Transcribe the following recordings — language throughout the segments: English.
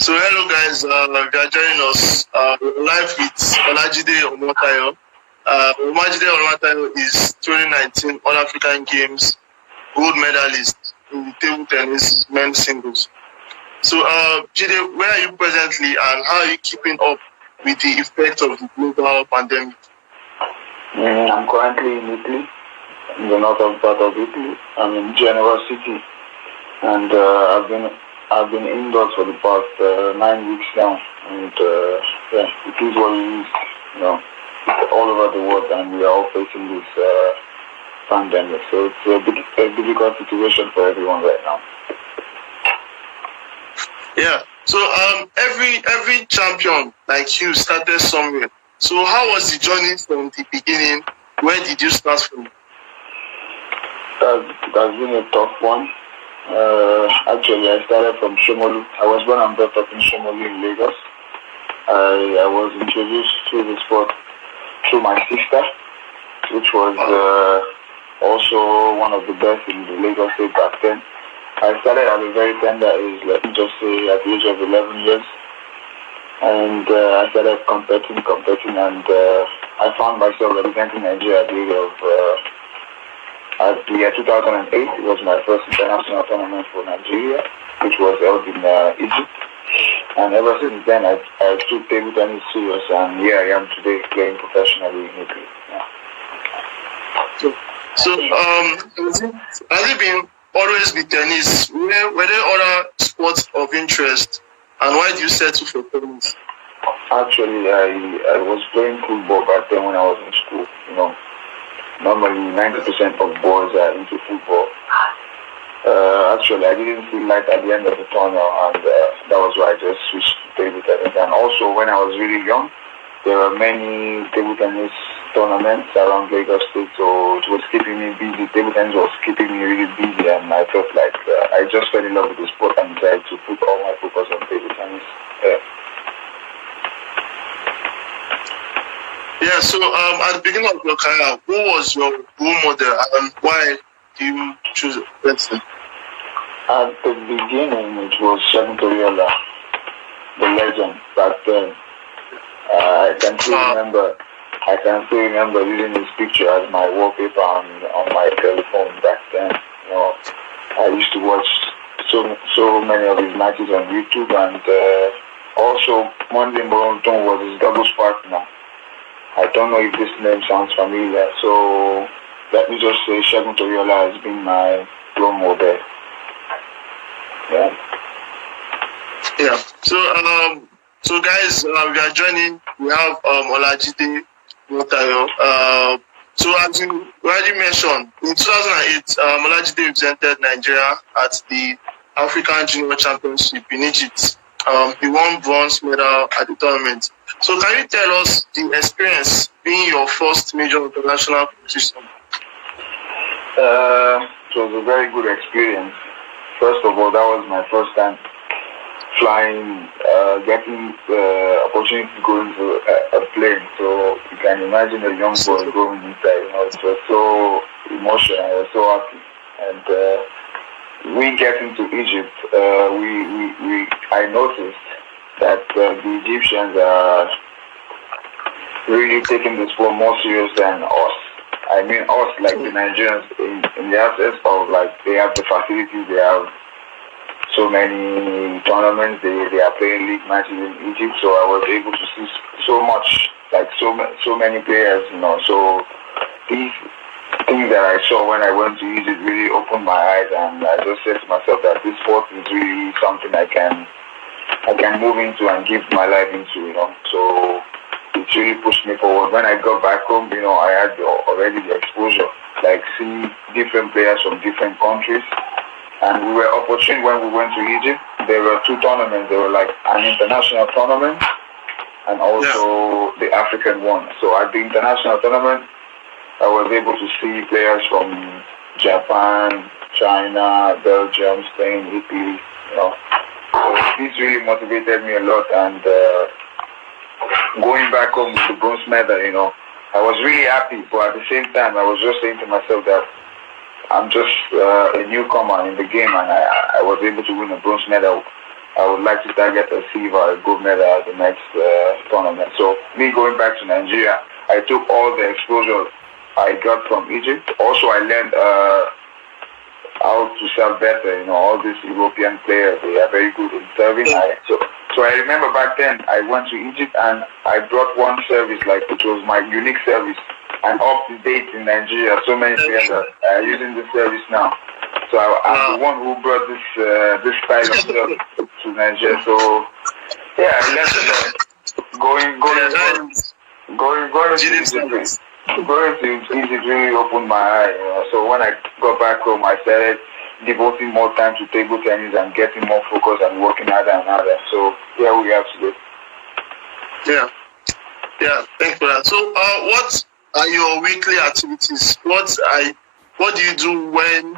So hello guys, you are joining us live with Olajide Omotayo. Olajide Omotayo is 2019 All-African Games gold medalist in the table tennis men's singles. So Jide, where are you presently and how are you keeping up with the effect of the global pandemic? I'm currently in Italy, in the northern part of Italy. I'm in Genoa City, and I've been indoors for the past 9 weeks now, and it is what it is, all over the world, and we are all facing this pandemic. So it's a difficult situation for everyone right now. Yeah. So every champion like you started somewhere. So how was the journey from the beginning? Where did you start from? It has been a tough one. Actually, I started from Shomolu. I was born and brought up in Shomolu in Lagos. I was introduced to the sport through my sister, which was also one of the best in the Lagos state back then. I started at a very tender age, let me just say at the age of 11 years. And I started competing, and I found myself representing Nigeria at the age of, at the year 2008. It was my first international tournament for Nigeria, which was held in Egypt. And ever since then, I took table tennis serious, and here I am today playing professionally in Italy. Yeah. So has it been always be tennis? Were there other sports of interest? And why do you settle for tennis? Actually, I was playing football back then when I was in school. Normally 90% of boys are into football. Actually, I didn't feel like at the end of the tunnel, and that was why I just switched to table tennis. And also, when I was really young, there were many table tennis tournaments around Lagos State, so it was keeping me busy. Table tennis was keeping me really busy, and I felt like I just fell in love with the sport and decided to put all my focus on table tennis. Yeah, so at the beginning of your career, who was your role model and why do you choose a person? At the beginning, it was Segun Toriola, the legend back then. I can still remember using his picture as my wallpaper on my telephone back then. I used to watch so many of his matches on YouTube, and also Monday Moronton was his doubles partner. I don't know if this name sounds familiar, so let me just say Segun Toriola has been my role model. Yeah. Yeah. So guys, we are joining. We have Olajide Omotayo. So as you already mentioned, in 2008, Olajide represented Nigeria at the African Junior Championship in Egypt. He won bronze medal at the tournament. So can you tell us the experience being your first major international competition? It was a very good experience. First of all, that was my first time flying, getting the opportunity to go into a plane. So you can imagine a young boy going inside. It was so emotional. I was so happy. And we get into Egypt. I noticed that the Egyptians are really taking the sport more serious than us. I mean us, like the Nigerians, in the aspect of like they have the facilities, they have so many tournaments, they are playing league matches in Egypt, so I was able to see so much, like so many players, so these things that I saw when I went to Egypt really opened my eyes, and I just said to myself that this sport is really something I can move into and give my life into, so it really pushed me forward. When I got back home, I had already the exposure, like see different players from different countries. And we were opportune when we went to Egypt. There were two tournaments. There were like an international tournament and also the African one. So at the international tournament, I was able to see players from Japan, China, Belgium, Spain, Italy. So this really motivated me a lot. And going back home with the bronze medal, I was really happy. But at the same time, I was just saying to myself that I'm just a newcomer in the game, and I was able to win a bronze medal I would like to target a silver, a gold medal at the next tournament. So me going back to Nigeria, I took all the exposure I got from Egypt. Also, I learned how to serve better. All these European players, they are very good in serving. So I remember back then, I went to Egypt and I brought one service, which was my unique service. And up to date in Nigeria, so many players are using this service now. So I'm the one who brought this style of service to Nigeria. So yeah, I learned a lot. Going to Egypt really opened my eye. So when I got back home, I started devoting more time to table tennis and getting more focused and working harder and harder. So yeah, we have today. Yeah. Thanks for that. So what are your weekly activities? What do you do when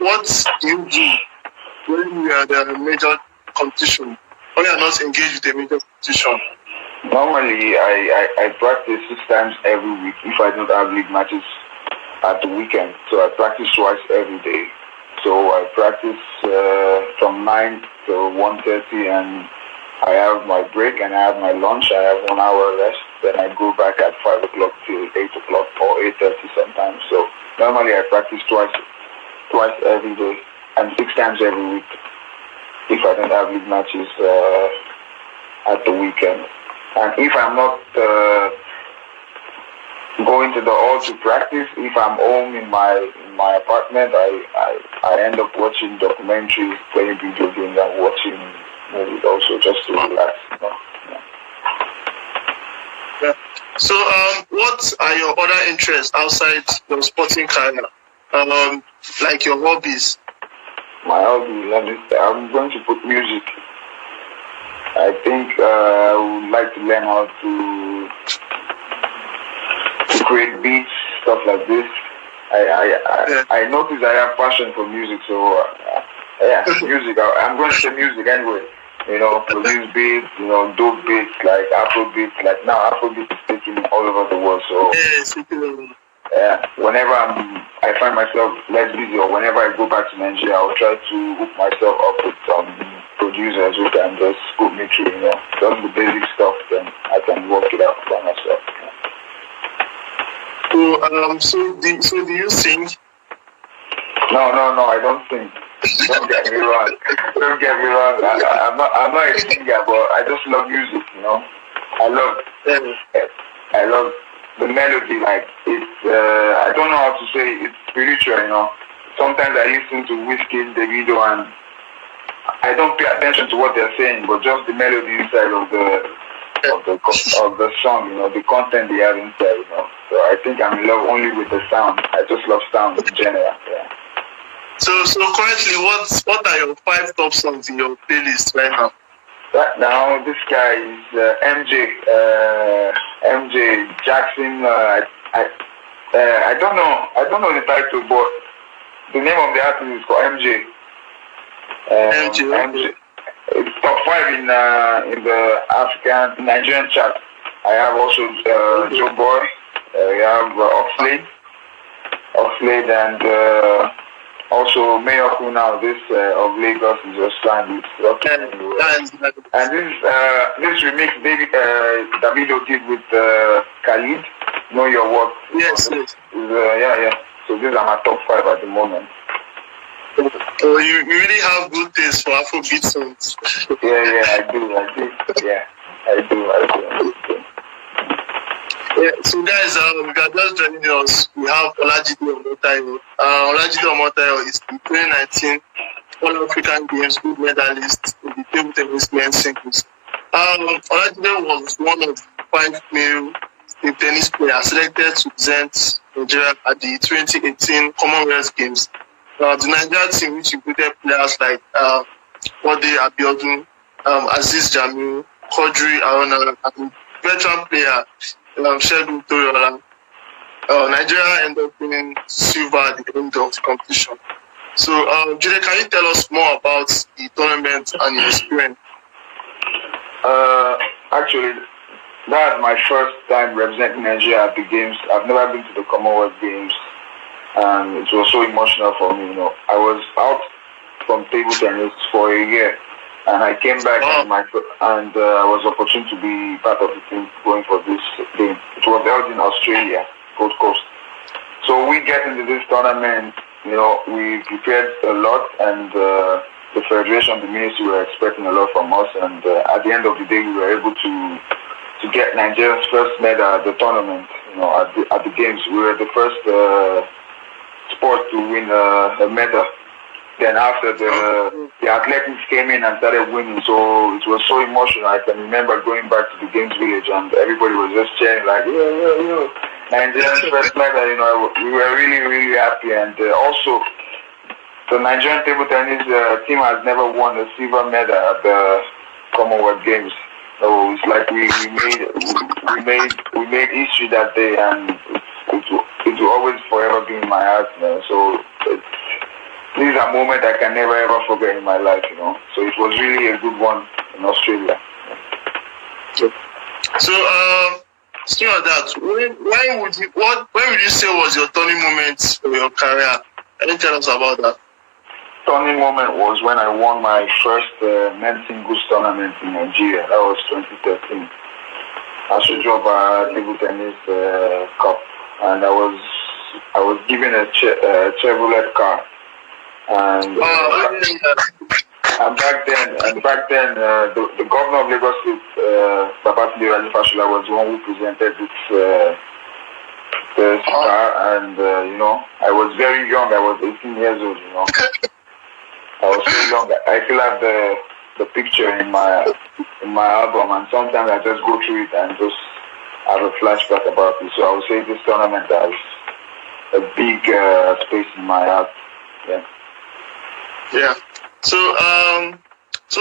you are at a major competition? When you are not engaged with a major competition? Normally, I practice 6 times every week if I don't have league matches at the weekend. So I practice twice every day. So I practice from 9 to 1:30, and I have my break and I have my lunch. I have 1 hour rest. Then I go back at 5 o'clock till 8 o'clock or 8:30 sometimes. So normally I practice twice every day and 6 times every week if I don't have league matches at the weekend. And if I'm not going to the hall to practice, if I'm home in my apartment, I end up watching documentaries, playing video games, and watching movies also just to relax. Yeah. So, what are your other interests outside your sporting career? Like your hobbies? My hobby, I'm going to put music. I think I would like to learn how to create beats, stuff like this. I notice I have passion for music, so music. I'm going to say music anyway. Produce beats, dope beats like Afro beats. Like now, Afro beats is taking all over the world. So whenever I find myself less busy, or whenever I go back to Nigeria, I'll try to hook myself up with some producers who can just put me through, just the basic stuff. Then I can work it out by myself. So do you sing? No, I don't sing. Don't get me wrong. I'm not a singer, but I just love music. I love the melody. Like it's, I don't know how to say it. It's spiritual. Sometimes I listen to Whiskey, Davido, and I don't pay attention to what they're saying, but just the melody inside of the song, the content they have inside, So I think I'm in love only with the sound. I just love sound in general. Yeah. So currently, what are your 5 top songs in your playlist right now? Right now, this guy is MJ Jackson. I don't know the title, but the name of the artist is called MJ. MJ. It's top 5 in the Nigerian chart. I have also Joe Boy. We have Oxlade, and also Mayor now. This of Lagos is just signed with and this remix Davido did with Khalid. Know Your Worth. Yes. So these are my top 5 at the moment. So you really have good taste for Afrobeat songs. I do. Yeah, I do. Yeah, so guys, if you are just joining us, we have Olajide Omotayo. Olajide Omotayo is the 2019 All-African Games gold medalist in the table tennis men's singles. Olajide was one of 5 male table tennis players selected to present Nigeria at the 2018 Commonwealth Games. The Nigerian team, which included players like Wode Abiodun, Aziz Jamil, Quadri Arona, and veteran player Shegun Toriola. Nigeria ended up winning silver at the end of the competition. So, Jide, can you tell us more about the tournament and your experience? Actually, that's my first time representing Nigeria at the Games. I've never been to the Commonwealth Games. And it was so emotional for me, I was out from table tennis for a year. And I came back and I was opportune to be part of the team going for this game. It was held in Australia, Gold Coast. So we get into this tournament, we prepared a lot, and the federation, the ministry were expecting a lot from us. And at the end of the day, we were able to get Nigeria's first medal at the tournament. At the games, we were the first sport to win a medal. Then after the athletics came in and started winning, so it was so emotional. I can remember going back to the games village and everybody was just cheering like, yo, Nigerian's first medal. We were really, really happy. And also, the Nigerian table tennis team has never won a silver medal at the Commonwealth Games. So it's like we made history that day, and it will always forever be in my heart. So this is a moment I can never ever forget in my life. So it was really a good one in Australia. So speaking of that, when would you say was your turning moment for your career? Can you tell us about that? Turning moment was when I won my first men's singles tournament in Nigeria. That was 2013. I should drop a table tennis cup, and I was given a Chevrolet car. And back then, the governor of Lagos State, Babatunde Raji-Fashola, was the one who presented this car, and I was very young. I was 18 years old. I was so young. I still have the picture in my album, and sometimes I just go through it and just have a flashback about it. So I would say this tournament has a big space in my heart. Yeah. So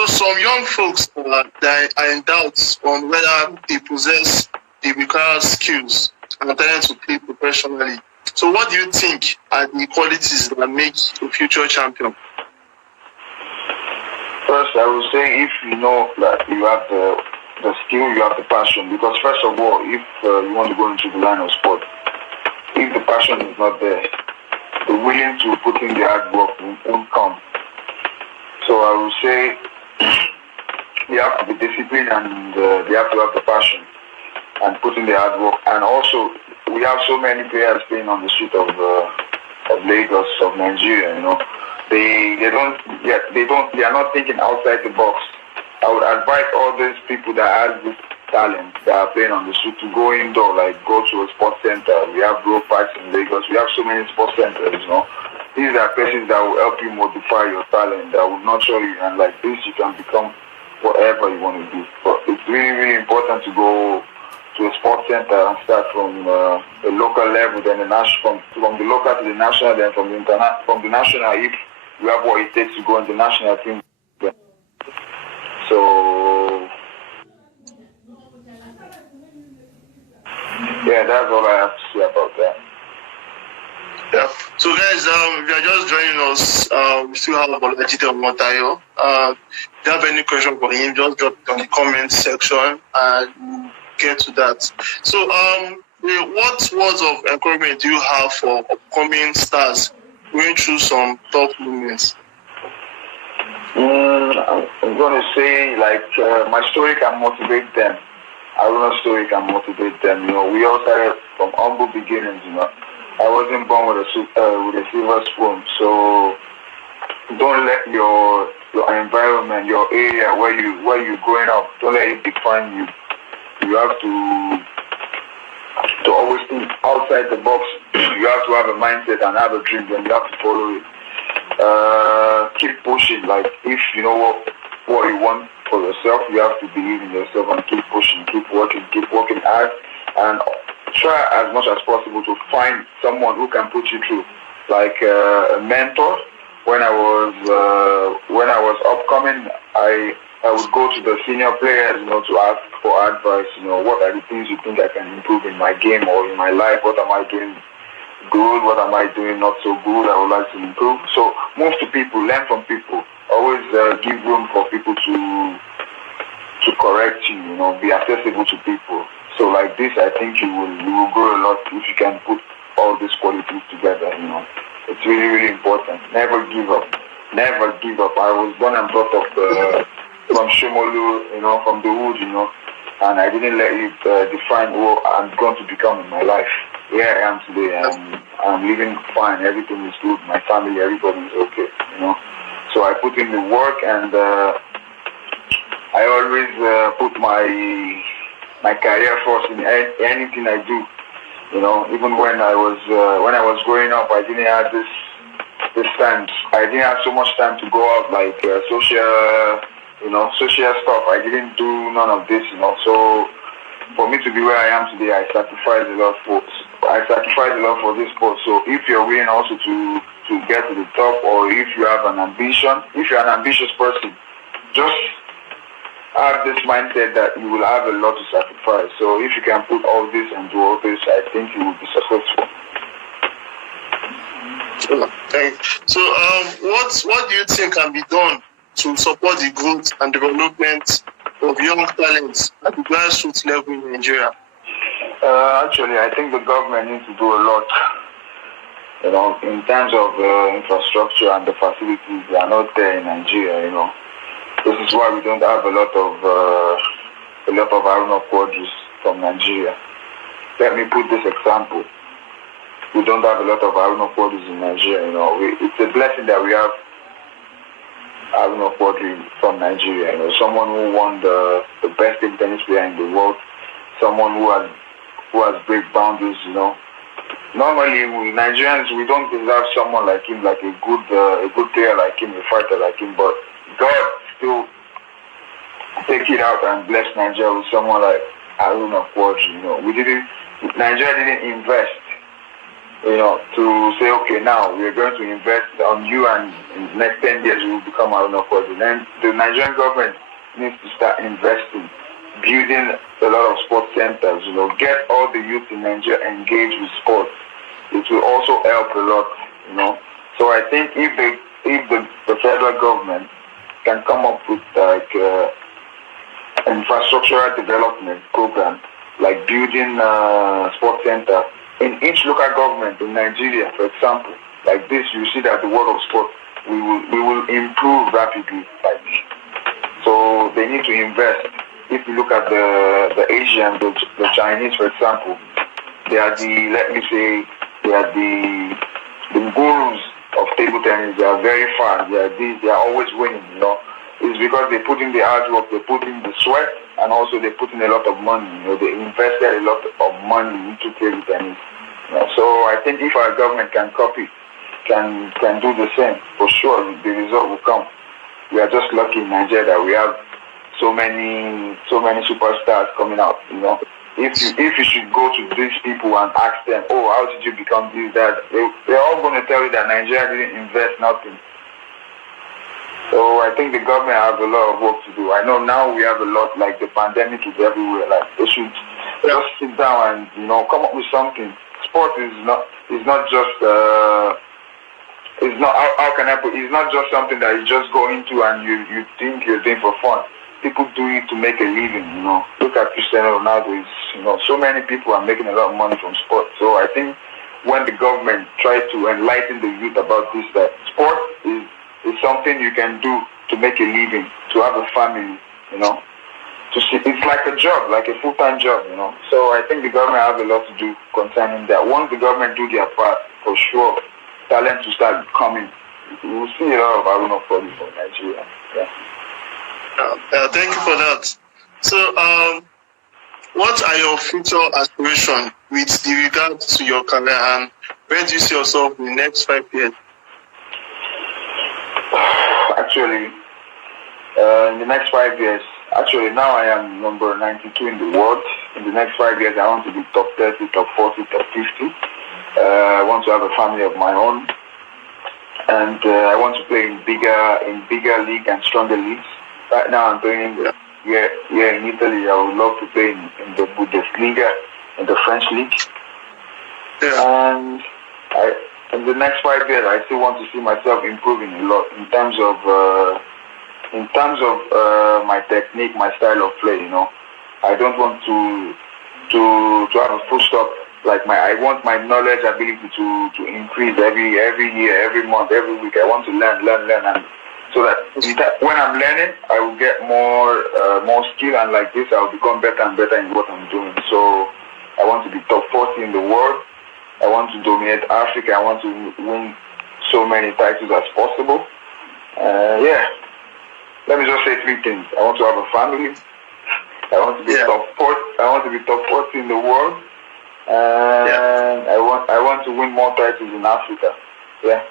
some young folks that are in doubt on whether they possess the required skills and talent to play professionally. So what do you think are the qualities that make a future champion? First, I would say if you know that you have the skill, you have the passion. Because first of all, if you want to go into the line of sport, if the passion is not there, the willing to put in the hard work won't come. So I would say you have to be disciplined, and you have to have the passion and put in the hard work. And also, we have so many players playing on the street of Lagos, of Nigeria. They are not thinking outside the box. I would advise all these people that have this talent that are playing on the street to go indoor, like go to a sports center. We have road parks in Lagos. We have so many sports centers. These are places that will help you modify your talent, that will nurture you, and like this you can become whatever you want to do. But it's really, really important to go to a sports center and start from the local level, then from the local to the national, then from the national, if you have what it takes to go in the national team. So yeah, that's all I have to say about that. Yeah. So guys, if you are just joining us, we still have Olajide Omotayo. If you have any question for him, just drop it on the comment section and we'll get to that. So what words of encouragement do you have for upcoming stars going through some tough moments? I'm going to say, my story can motivate them. Aruna's story can motivate them. We all started from humble beginnings. I wasn't born with a silver spoon, so don't let your environment, your area where you're growing up, don't let it define you. You have to always think outside the box. You have to have a mindset and have a dream, then you have to follow it. Keep pushing. Like if you know what you want for yourself, you have to believe in yourself and keep pushing, keep working hard, and try as much as possible to find someone who can put you through, like a mentor. When I was upcoming, I would go to the senior players, to ask for advice. What are the things you think I can improve in my game or in my life? What am I doing good? What am I doing not so good? I would like to improve. So move to people, learn from people. Always give room for people to correct you. Be accessible to people. So like this, I think you will grow a lot if you can put all these qualities together. It's really, really important. Never give up. Never give up. I was born and brought up Shomolu, from the wood, and I didn't let it define who I'm going to become in my life. Here I am today. I'm living fine. Everything is good. My family, everybody is okay. So I put in the work, and I always put my career first in anything I do. Even when I was growing up, I didn't have this time. I didn't have so much time to go out, like social stuff. I didn't do none of this. So for me to be where I am today, I sacrificed a lot for this sport. So if you're willing also to get to the top, or if you have an ambition, if you're an ambitious person, just have this mindset that you will have a lot to sacrifice. So if you can put all this and do all this, I think you will be successful. Thanks. So what do you think can be done to support the growth and development of young talents at the grassroots level in Nigeria? Actually, I think the government needs to do a lot. In terms of infrastructure and the facilities, they are not there in Nigeria. This is why we don't have a lot of Aruna quadris from Nigeria. Let me put this example. We don't have a lot of Aruna quadris in Nigeria. It's a blessing that we have Aruna quadri from Nigeria. Someone who won the best tennis player in the world, someone who has break boundaries. Normally, we Nigerians, we don't deserve someone like him, like a good player like him, a fighter like him. But God still take it out and bless Nigeria with someone like Aruna Quadri. Nigeria didn't invest, to say, okay, now we're going to invest on you, and in the next 10 years you will become Aruna Quadri. Then the Nigerian government needs to start investing, building a lot of sports centers, get all the youth in Nigeria engaged with sports. It will also help a lot, So I think if the federal government can come up with like infrastructural development program, like building sports center in each local government in Nigeria, for example, like this, you see that the world of sport we will improve rapidly. So they need to invest. If you look at the Asian, the Chinese, for example, they are the gurus of table tennis. They are very fast. They are always winning. It's because they put in the hard work, they put in the sweat, and also they put in a lot of money. They invested a lot of money into table tennis. So I think if our government can copy, can do the same, for sure the result will come. We are just lucky in Nigeria that we have so many superstars coming out. If you should go to these people and ask them, oh, how did you become this, that, they're all going to tell you that Nigeria didn't invest nothing. So I think the government has a lot of work to do. I know now we have a lot, like the pandemic is everywhere. Like they should just sit down and come up with something. Sport is not just how can I put? It's not just something that you just go into and you think you're doing for fun. People do it to make a living. Look at Cristiano Ronaldo. So many people are making a lot of money from sport. So I think when the government tries to enlighten the youth about this, that sport is something you can do to make a living, to have a family, it's like a job, like a full-time job, So I think the government has a lot to do concerning that. Once the government do their part, for sure, talent will start coming. We will see a lot of Aruna Quadri from Nigeria. Thank you for that. So, what are your future aspirations with regard to your career, and where do you see yourself in the next 5 years? Actually, in the next 5 years, now I am number 92 in the world. In the next 5 years, I want to be top 30, top 40, top 50. I want to have a family of my own, and I want to play in bigger league and stronger leagues. Right now, I'm playing here in Italy. I would love to play in the Bundesliga, in the French league. Yeah. And in the next 5 years, I still want to see myself improving a lot in terms of my technique, my style of play. I don't want to have a full stop. I want my knowledge, ability to increase every year, every month, every week. I want to learn, and so that when I'm learning, I will get more skill, and like this, I will become better and better in what I'm doing. So I want to be top 40 in the world. I want to dominate Africa. I want to win so many titles as possible. Yeah. Let me just say 3 things. I want to have a family. I want to be top 40. I want to be top 40 in the world. And I want to win more titles in Africa. Yeah.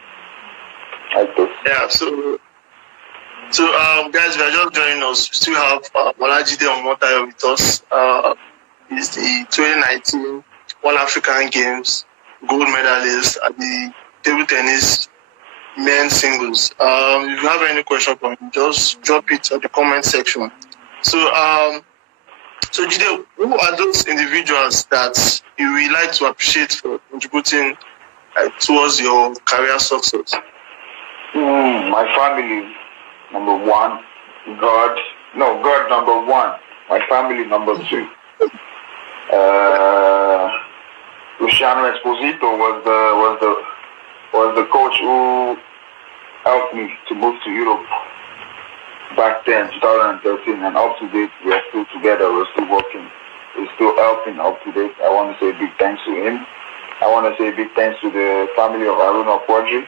Like this. Yeah. So guys, we are just joining us. We still have Olajide Omotayo with us. He's the 2019 All African Games gold medalist at the table tennis men's singles. If you have any question for him, just drop it in the comment section. So Jide, who are those individuals that you would like to appreciate for contributing towards your career success? My family, number 1. God number 1. My family, number 2. Luciano Esposito was the coach who helped me to move to Europe back then, 2013, and up to date, we are still together, we're still working, we're still helping up to date. I want to say big thanks to him. I want to say big thanks to the family of Aruna Quadri.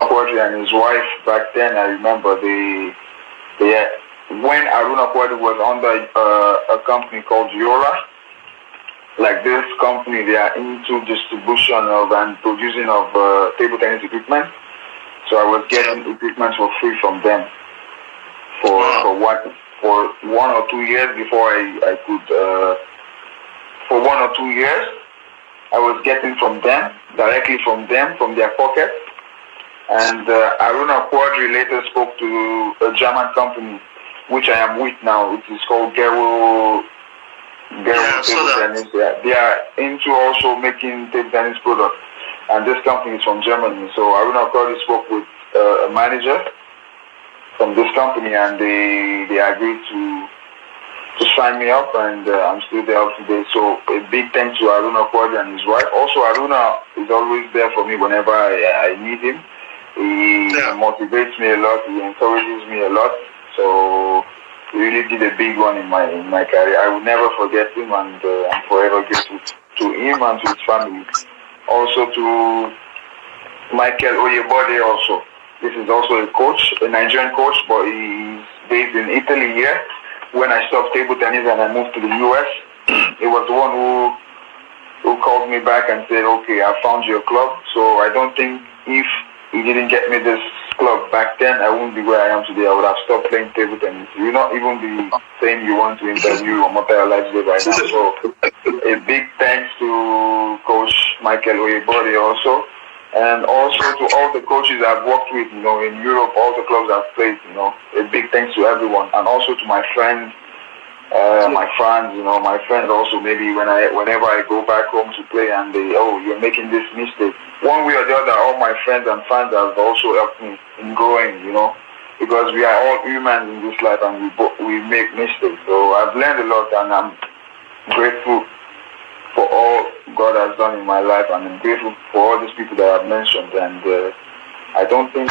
Quadri and his wife back then, I remember when Aruna Quadri was under a company called Yora. Like this company, they are into distribution of and producing of table tennis equipment. So I was getting equipment for free from them for 1 or 2 years before I could. For 1 or 2 years, I was getting from them directly from their pocket. And Aruna Quadri later spoke to a German company, which I am with now. It is called Gero Table Tennis. Yeah. They are into also making table tennis products, and this company is from Germany. So Aruna Quadri spoke with a manager from this company, and they agreed to sign me up, and I'm still there up today. So a big thanks to Aruna Quadri and his wife. Also, Aruna is always there for me whenever I need him. He motivates me a lot. He encourages me a lot. So he really did a big one in my career. I will never forget him, and I'm forever grateful to him and to his family. Also to Michael Oyebode also. This is also a coach, a Nigerian coach, but he's based in Italy here. When I stopped table tennis and I moved to the US, he was the one who called me back and said, okay, I found your club. So I don't think if he didn't get me this club back then, I wouldn't be where I am today. I would have stopped playing table tennis. You will not even be saying you want to interview Omotayo Olajide right now. So a big thanks to Coach Michael Oyebode also. And also to all the coaches I've worked with, in Europe, all the clubs I've played, a big thanks to everyone. And also to my friends, my friends also, maybe whenever I go back home to play and you're making this mistake. One way or the other, all my friends and fans have also helped me in growing, because we are all humans in this life and we make mistakes. So I've learned a lot, and I'm grateful for all God has done in my life, and I'm grateful for all these people that I've mentioned. And I don't think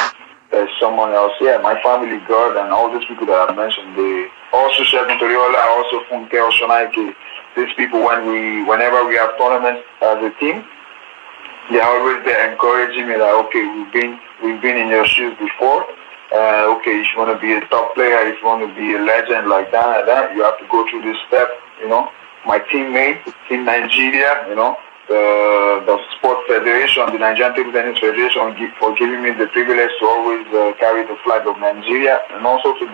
there's someone else. Yeah, my family, God, and all these people that I've mentioned. They also Shegun Toriola, also Funke Oshonaike. These people, whenever we have tournaments as a team, they are always there encouraging me that okay, we've been in your shoes before. Okay, if you want to be a top player, if you want to be a legend like that, you have to go through this step. My teammate in Nigeria, the sport federation, the Nigerian Table Tennis Federation, for giving me the privilege to always carry the flag of Nigeria, and also to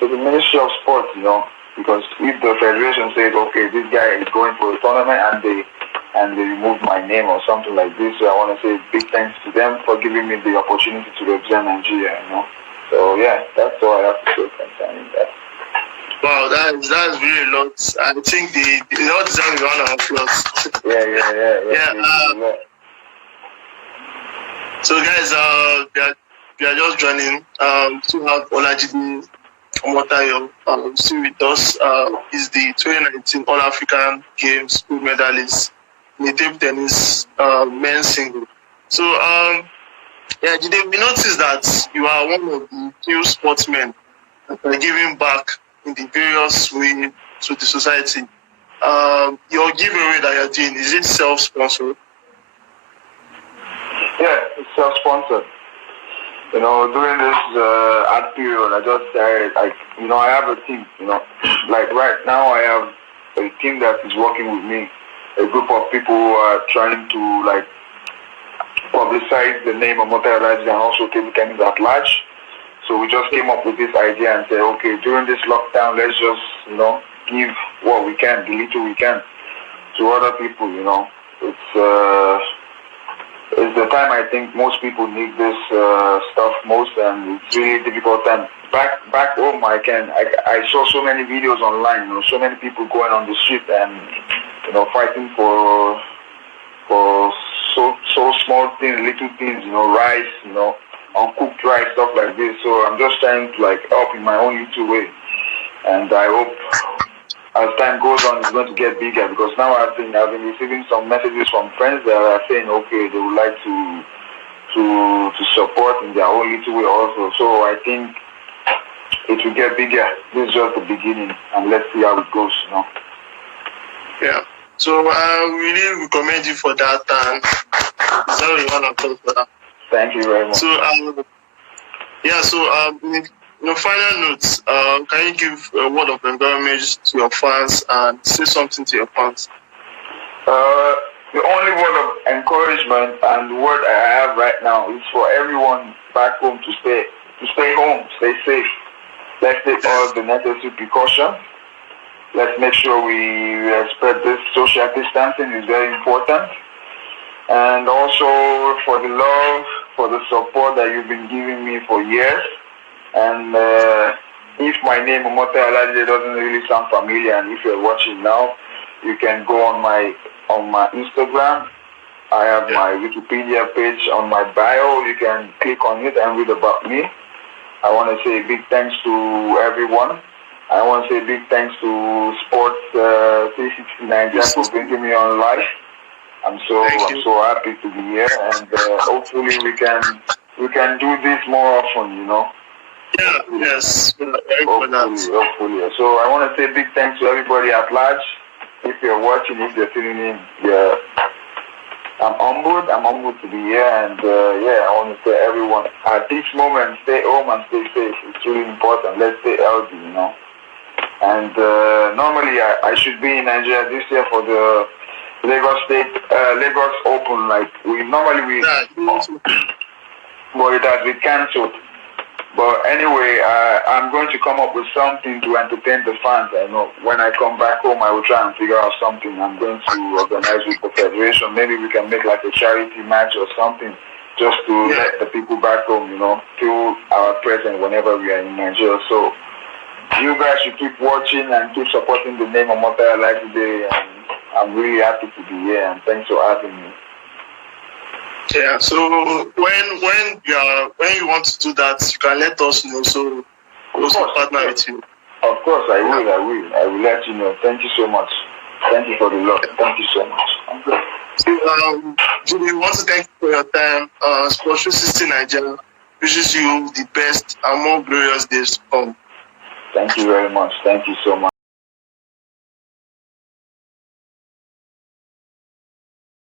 the Ministry of Sport, because if the federation says, okay, this guy is going for a tournament, and they remove my name or something like this, so I want to say big thanks to them for giving me the opportunity to represent Nigeria. So yeah, that's all I have to say concerning that. Wow, that's really a lot. I think they all deserve a round of applause. Yeah. So guys, we are just joining. To have Olajide Omotayo still with us. He's the 2019 All African Games gold medalist the table tennis men's single. So, Jide, we noticed that you are one of the few sportsmen that are giving back in the various way to the society. Your giveaway that you're doing, is it self-sponsored? Yeah, it's self-sponsored. During this ad period, I just started, I have a team, like right now I have a team that is working with me, a group of people who are trying to, publicize the name of Omotayo and also table tennis at large. So we just came up with this idea and said, okay, during this lockdown, let's just, give what we can, the little we can, to other people, It's the time I think most people need this stuff most, and it's really difficult time. Back home, I saw so many videos online, so many people going on the street and fighting for so small things, little things, rice, uncooked rice, stuff like this. So I'm just trying to help in my own little way, and I hope as time goes on, it's going to get bigger, because now I've been receiving some messages from friends that are saying, okay, they would like to support in their own little way also. So I think it will get bigger. This is just the beginning, and let's see how it goes. Yeah. So I really recommend you for that, and it's very one for that. Thank you very much. So final notes, can you give a word of encouragement to your fans and say something to your fans? The only word of encouragement and the word I have right now is for everyone back home to stay home, stay safe. Let's take all the necessary precautions. Let's make sure we respect this. Social distancing is very important. And also for the love, for the support that you've been giving me for years. And if my name Omotayo doesn't really sound familiar, and if you're watching now, you can go on my Instagram. I have my Wikipedia page on my bio. You can click on it and read about me. I want to say a big thanks to everyone. I want to say a big thanks to Sports 360 Nigeria for bringing me on live. I'm so happy to be here, and hopefully we can do this more often. Yeah, yes. Hopefully. So I want to say big thanks to everybody at large. If you're watching, if you're tuning in, I'm humbled to be here, and I want to say everyone at this moment, stay home and stay safe. It's really important. Let's stay healthy, And normally I should be in Nigeria this year for the Lagos Open. But it has been cancelled. But anyway, I'm going to come up with something to entertain the fans. I know when I come back home, I will try and figure out something. I'm going to organize with the federation. Maybe we can make a charity match or something, just to let the people back home, feel our presence whenever we are in Nigeria. So you guys should keep watching and keep supporting the name of Omotayo Olajide. And I'm really happy to be here, and thanks for having me. Yeah, so when you want to do that, you can let us know, so we'll also partner with you. Of course, I will let you know. Thank you so much. Thank you for the love. Thank you so much. I'm good. So, we want to thank you for your time. Sports 360 Nigeria wishes you the best and more glorious days to come. Thank you very much. Thank you so much.